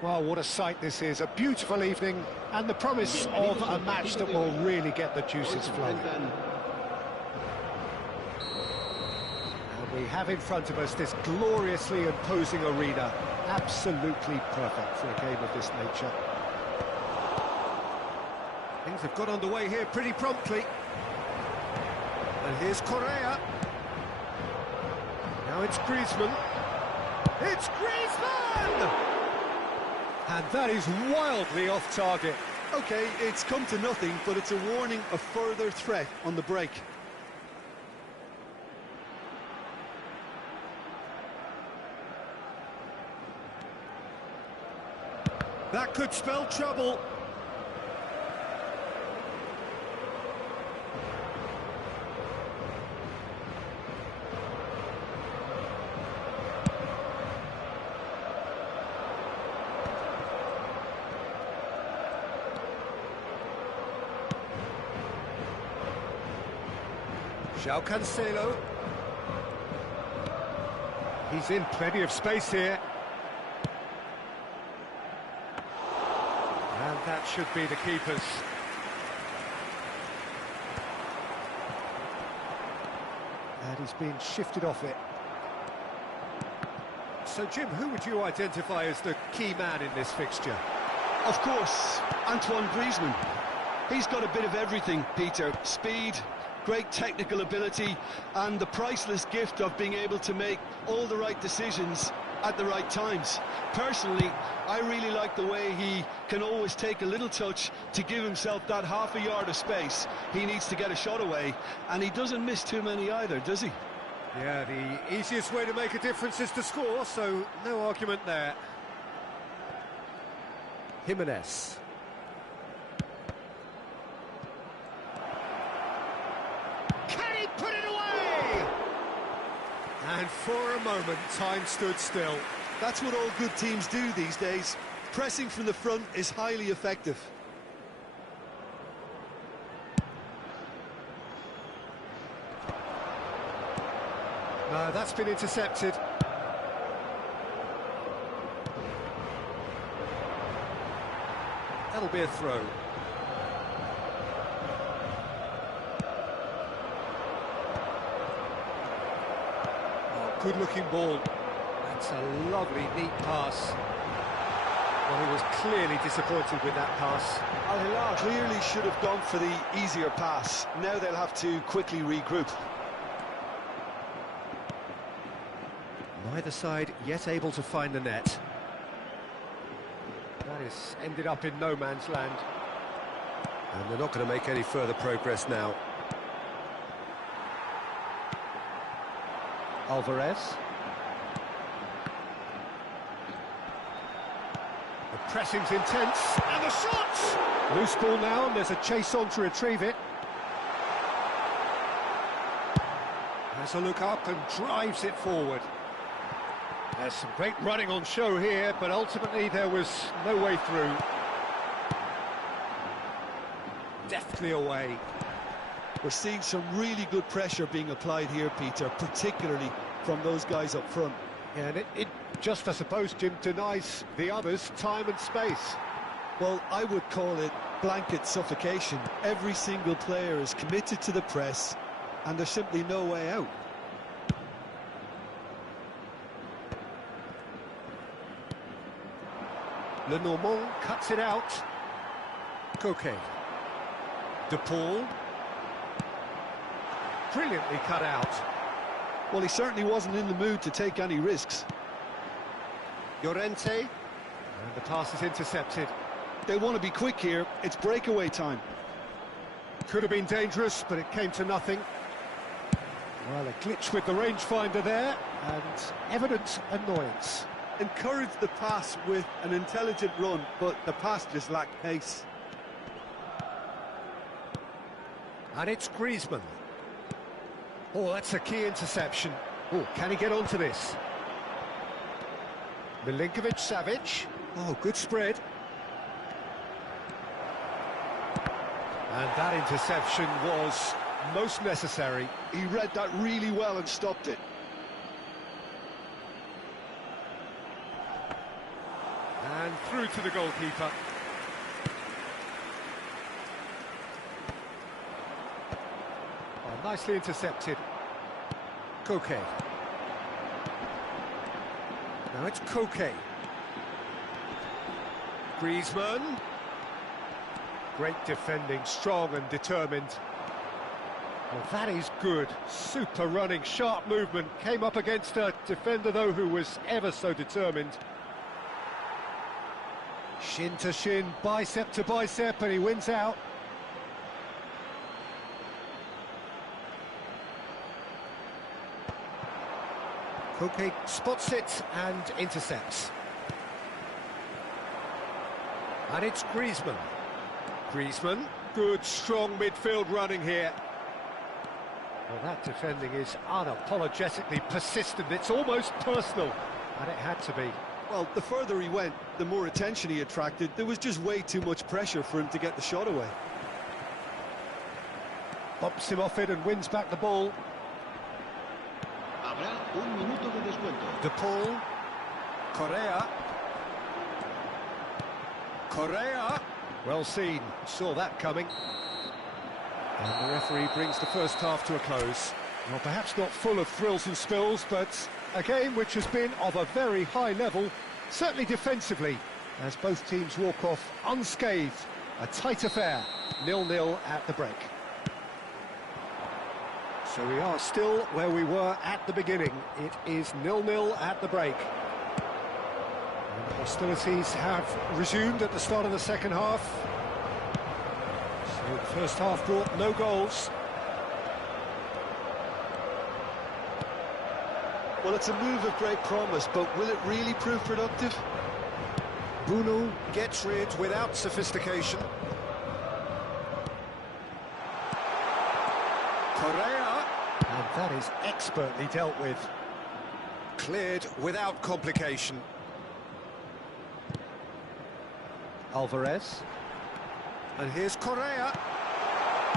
Well, what a sight this is. A beautiful evening and the promise of a match that will really get the juices flowing. And we have in front of us this gloriously imposing arena. Absolutely perfect for a game of this nature. Things have got underway here pretty promptly. And here's Correa. Now it's Griezmann. It's Griezmann! And that is wildly off target. OK, it's come to nothing, but it's a warning of further threat on the break. That could spell trouble. João Cancelo. He's in plenty of space here. And that should be the keepers. And he's been shifted off it. So, Jim, who would you identify as the key man in this fixture? Of course, Antoine Griezmann. He's got a bit of everything, Peter. Speed, great technical ability, and the priceless gift of being able to make all the right decisions at the right times. Personally, I really like the way he can always take a little touch to give himself that half a yard of space. He needs to get a shot away, and he doesn't miss too many either, does he? Yeah, the easiest way to make a difference is to score, so no argument there. Jimenez. Can he put it away? And for a moment, time stood still. That's what all good teams do these days. Pressing from the front is highly effective. No, that's been intercepted. That'll be a throw. Oh, good-looking ball. That's a lovely, neat pass. Well, he was clearly disappointed with that pass. Al Hilal clearly should have gone for the easier pass. Now they'll have to quickly regroup. Neither side yet able to find the net. That has ended up in no man's land. And they're not going to make any further progress now. Alvarez. The pressing's intense, and the shot! Loose ball now, and there's a chase on to retrieve it. Has a look up and drives it forward. There's some great running on show here, but ultimately there was no way through. Deftly away. We're seeing some really good pressure being applied here, Peter, particularly from those guys up front. Yeah, and it just, I suppose, Jim, denies the others time and space. Well, I would call it blanket suffocation. Every single player is committed to the press, and there's simply no way out. Lenormand cuts it out. Coquet. De Paul. Brilliantly cut out. Well, he certainly wasn't in the mood to take any risks. Llorente. And the pass is intercepted. They want to be quick here. It's breakaway time. Could have been dangerous, but it came to nothing. Well, a glitch with the rangefinder there, and evident annoyance. Encouraged the pass with an intelligent run, but the pass just lacked pace. And it's Griezmann. Oh, that's a key interception. Oh, can he get onto this? Milinkovic-Savic. Oh, good spread. And that interception was most necessary. He read that really well and stopped it. And through to the goalkeeper. Oh, nicely intercepted. Coquet. Now it's Coquet. Griezmann. Great defending, strong and determined. Well, that is good. Super running, sharp movement. Came up against a defender, though, who was ever so determined. Shin to shin, bicep to bicep, and he wins out. Koke spots it and intercepts. And it's Griezmann. Griezmann, good, strong midfield running here. Well, that defending is unapologetically persistent. It's almost personal, and it had to be. Well, the further he went, the more attention he attracted. There was just way too much pressure for him to get the shot away. Bumps him off it and wins back the ball. Habrá un minuto de descuento. De Paul. Correa. Correa. Well seen. Saw that coming. And the referee brings the first half to a close. Well, perhaps not full of thrills and spills, but a game which has been of a very high level, certainly defensively, as both teams walk off unscathed A tight affair, 0-0 at the break. So we are still where we were at the beginning. It is 0-0 at the break. And hostilities have resumed at the start of the second half. So the first half brought no goals. Well, it's a move of great promise, but will it really prove productive? Bruno gets rid without sophistication. Correa, and that is expertly dealt with. Cleared without complication. Alvarez. And here's Correa.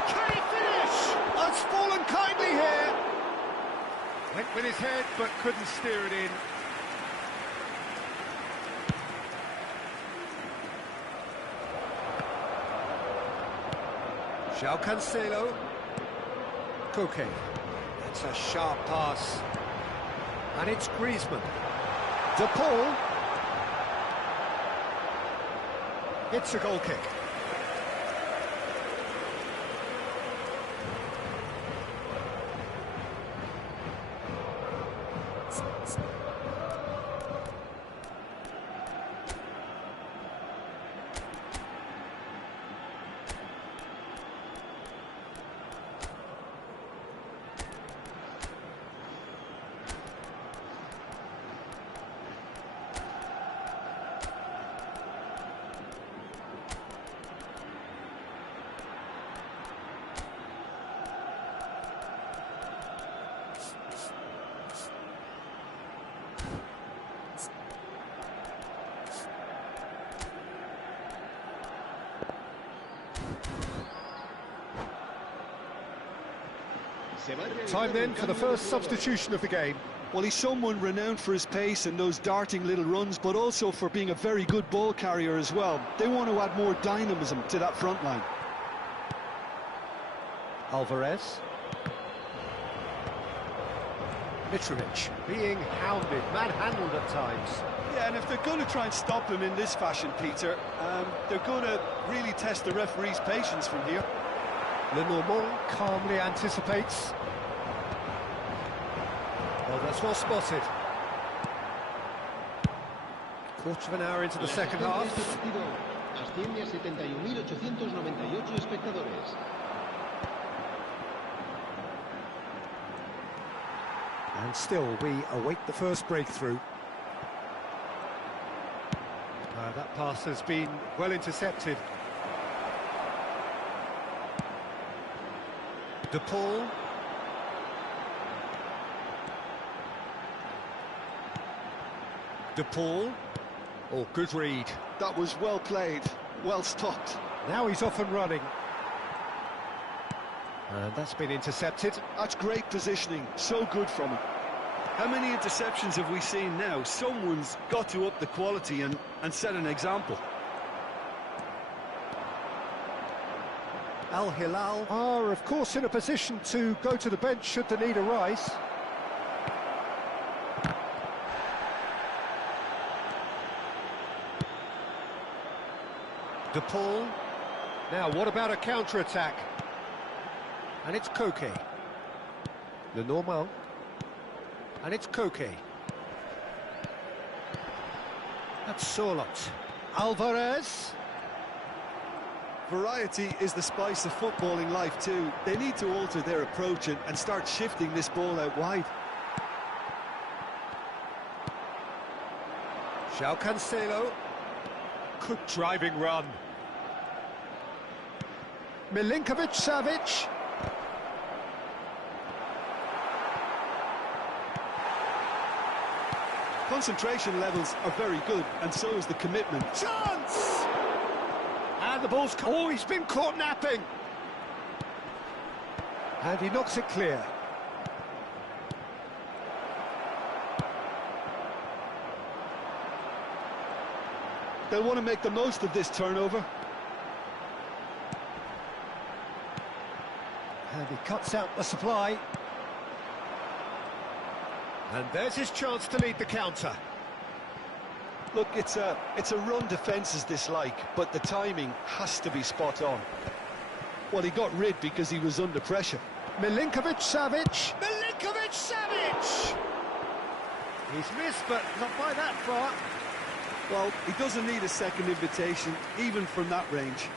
Can he finish? Has fallen kindly here. Went with his head, but couldn't steer it in. João Cancelo. Koke. That's a sharp pass. And it's Griezmann. De Paul. It's a goal kick. Time then for the first substitution of the game. Well, he's someone renowned for his pace and those darting little runs, but also for being a very good ball carrier as well. They want to add more dynamism to that front line. Alvarez. Mitrovic being hounded, manhandled at times. Yeah, and if they're going to try and stop him in this fashion, Peter, they're going to really test the referee's patience from here. Lenormand calmly anticipates. Well, that's well spotted. Quarter of an hour into the second half. Asciende a 71.898 espectadores. And still, we await the first breakthrough. That pass has been well intercepted. De Paul. De Paul. Oh, good read. That was well played, well stopped. Now he's off and running. And that's been intercepted. That's great positioning, so good from him. How many interceptions have we seen now? Someone's got to up the quality and set an example. Al Hilal are, of course, in a position to go to the bench should the need arise. De Paul. Now, what about a counter-attack? And it's Koke. Lenormand. And it's Koke. That's Sorlot. Alvarez. Variety is the spice of footballing life too. They need to alter their approach and start shifting this ball out wide. João Cancelo. Good driving run. Milinkovic-Savic. Concentration levels are very good, and so is the commitment. Chance! And the ball's... Oh, he's been caught napping! And he knocks it clear. They'll want to make the most of this turnover. And he cuts out the supply. And there's his chance to lead the counter. Look, it's a run defence's dislike, but the timing has to be spot on. Well, he got rid because he was under pressure. Milinkovic-Savic! Milinkovic-Savic! He's missed, but not by that far. Well, he doesn't need a second invitation, even from that range.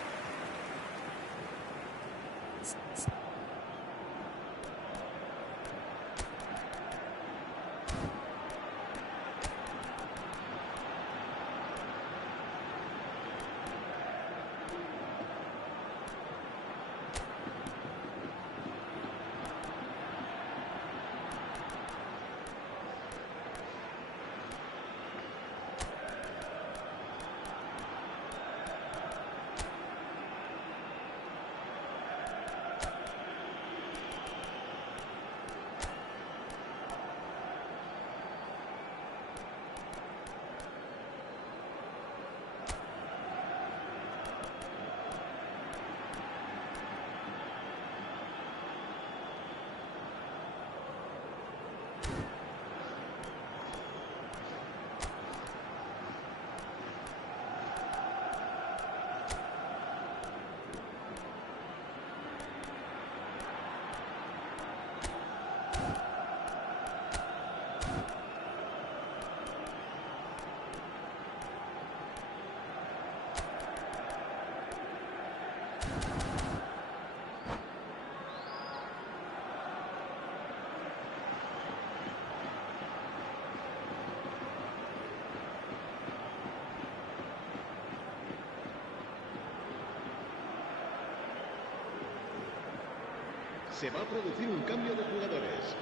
Se va a producir un cambio de jugadores.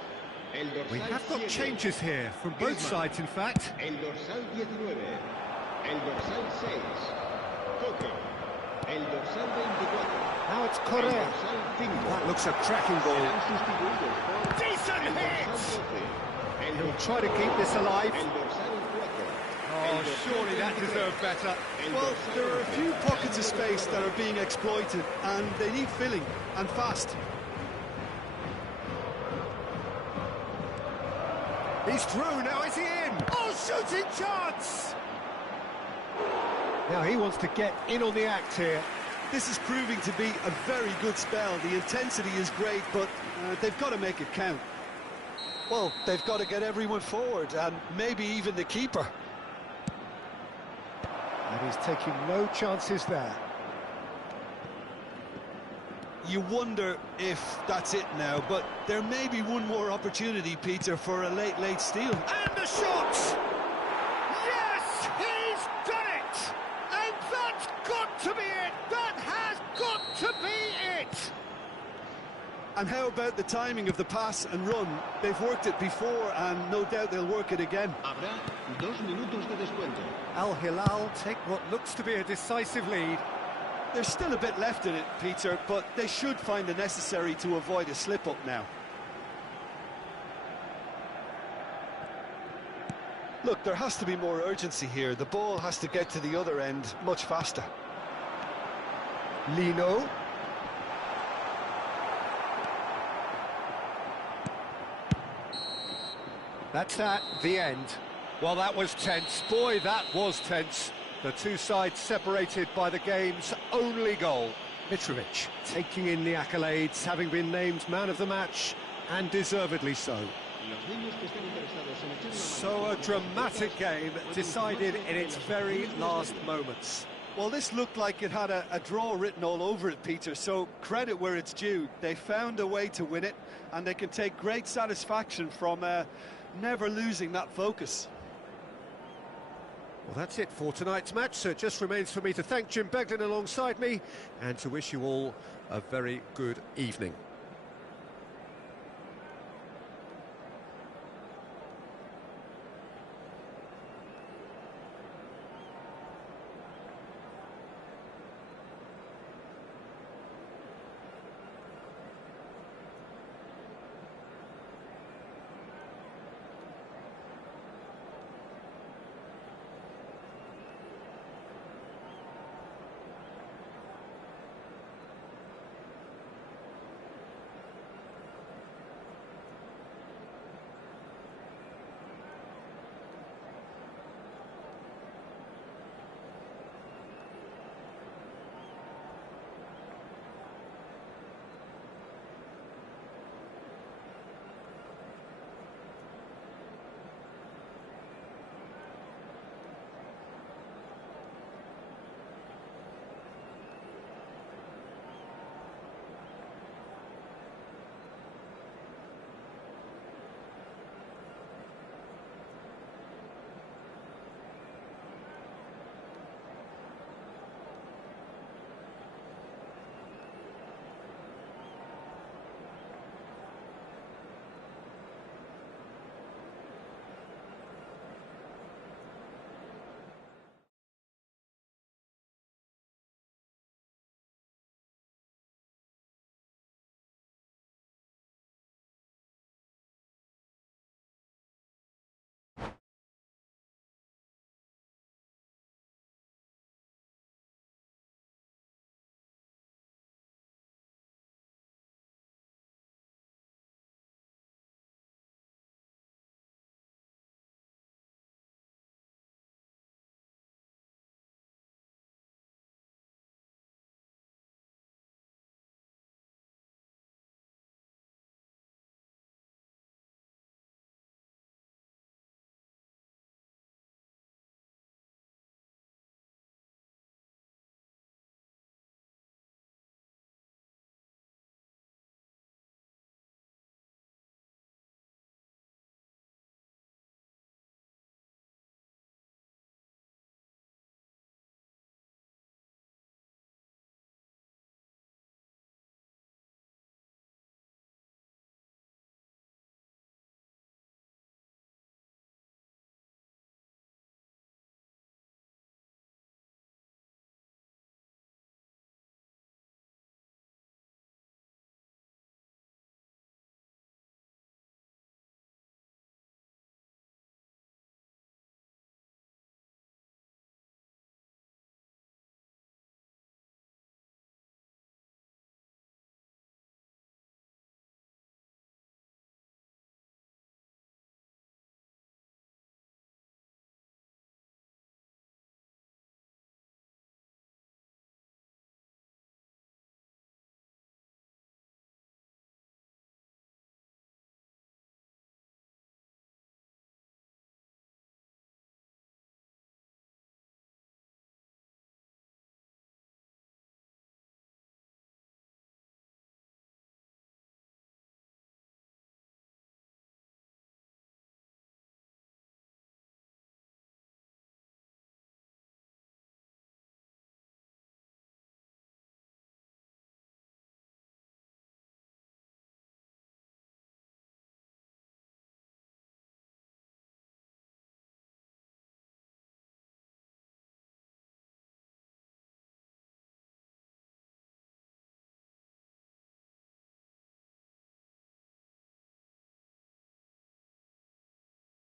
El dorsal We have got 7, changes here, from both sides in fact. El dorsal 19. El dorsal 6, Coque. El dorsal 24. Now it's El Correa. dorsal 5. That looks a cracking ball. Serán sustituidos por Decent el hit! dorsal 12. El He'll dorsal try to keep this alive. El dorsal 4. Oh, surely that deserved better. Well, there are a few pockets of space that are being exploited, and they need filling, and fast. He's through, now is he in? Oh, shooting chance! Now he wants to get in on the act here. This is proving to be a very good spell. The intensity is great, but they've got to make it count. Well, they've got to get everyone forward, and maybe even the keeper. And he's taking no chances there. You wonder if that's it now, but there may be one more opportunity, Peter, for a late steal. And the shot! Yes, he's done it! And that's got to be it! That has got to be it! And how about the timing of the pass and run? They've worked it before, and no doubt they'll work it again. Habrá 2 minutos de descuento. Al Hilal take what looks to be a decisive lead. There's still a bit left in it, Peter, but they should find the necessary to avoid a slip-up now. Look, there has to be more urgency here. The ball has to get to the other end much faster. Lino. That's the end. Well, that was tense. Boy, that was tense. The two sides separated by the game's only goal. Mitrovic taking in the accolades, having been named man of the match, and deservedly so. So a dramatic game decided in its very last moments. Well, this looked like it had a draw written all over it, Peter, so credit where it's due. They found a way to win it, and they can take great satisfaction from never losing that focus. Well, that's it for tonight's match, so it just remains for me to thank Jim Beglin alongside me and to wish you all a very good evening.